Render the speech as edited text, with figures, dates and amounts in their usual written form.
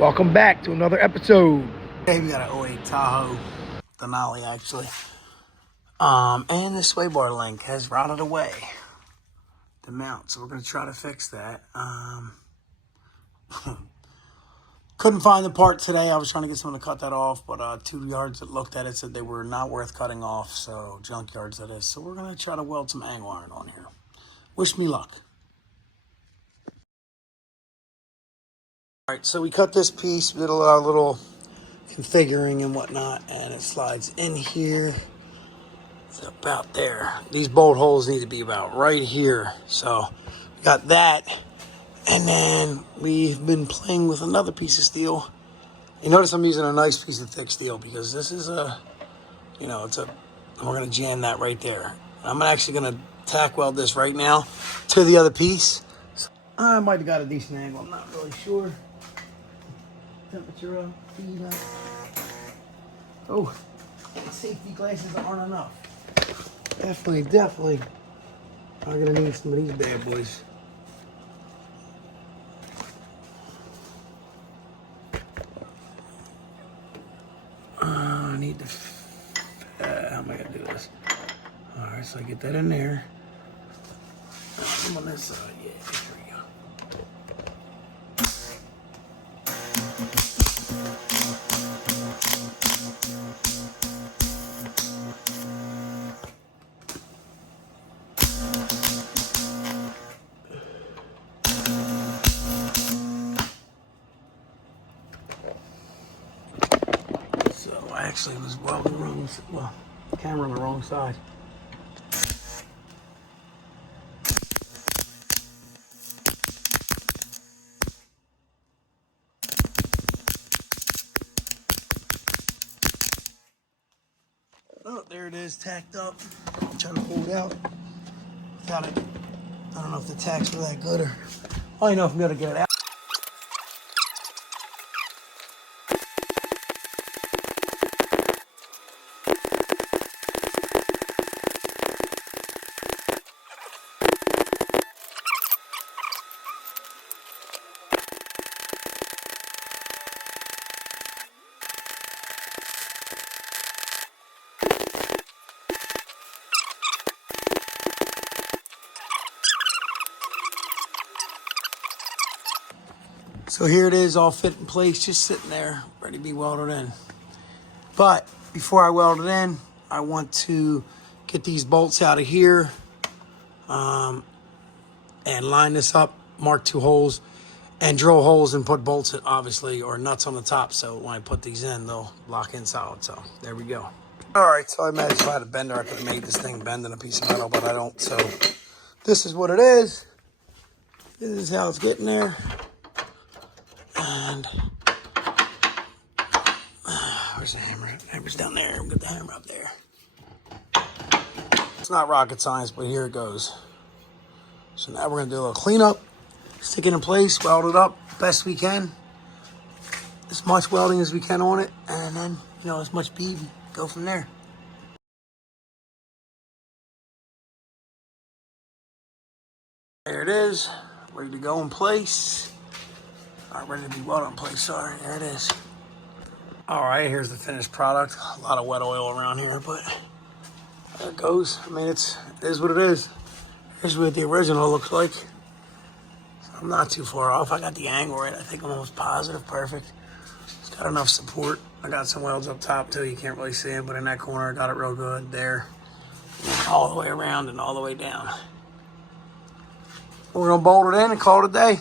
Welcome back to another episode. Today we got an 08 Tahoe, Denali actually. And the swaybar link has rotted away, the mount. So we're going to try to fix that. Couldn't find the part today. I was trying to get someone to cut that off, but 2 yards that looked at it said they were not worth cutting off. So junk yards that is. So we're going to try to weld some angle iron on here. Wish me luck. All right, so we cut this piece, we did a little configuring and whatnot, and it slides in here. It's about there. These bolt holes need to be about right here. So we got that, and then we've been playing with another piece of steel. You notice I'm using a nice piece of thick steel because this is we're gonna jam that right there. I'm actually gonna tack weld this right now to the other piece. I might have got a decent angle, I'm not really sure. Temperature up, feed up. Oh, safety glasses aren't enough. Definitely I'm gonna need some of these bad boys. I need to, how am I gonna do this? All right, so I get that in there. I'm on this side, yeah, there we go. So I actually was welding wrong, well, camera on the wrong side. Oh, there it is, tacked up. I'm trying to pull it out. Got it. I don't know if the tacks were that good or I don't know if I'm gonna get it out. So here it is, all fit in place, just sitting there, ready to be welded in. But before I weld it in, I want to get these bolts out of here and line this up, mark 2 holes, and drill holes and put bolts in, obviously, or nuts on the top. So when I put these in, they'll lock in solid. So there we go. All right, so I imagine if I had a bender, I could have made this thing bend in a piece of metal, but I don't. So this is what it is. This is how it's getting there. And where's the hammer? Hammer's down there. We'll get the hammer up there. It's not rocket science, but here it goes. So now we're gonna do a little cleanup, stick it in place, weld it up best we can. As much welding as we can on it, and then as much bead, go from there. There it is, ready to go in place. Not ready to be welded in place, sorry, there it is. All right, here's the finished product. A lot of wet oil around here, but there it goes. I mean, it is what it is. Here's what the original looks like. So I'm not too far off. I got the angle right. I think I'm almost positive, perfect. It's got enough support. I got some welds up top too. You can't really see them, but in that corner, I got it real good there. All the way around and all the way down. We're gonna bolt it in and call it a day.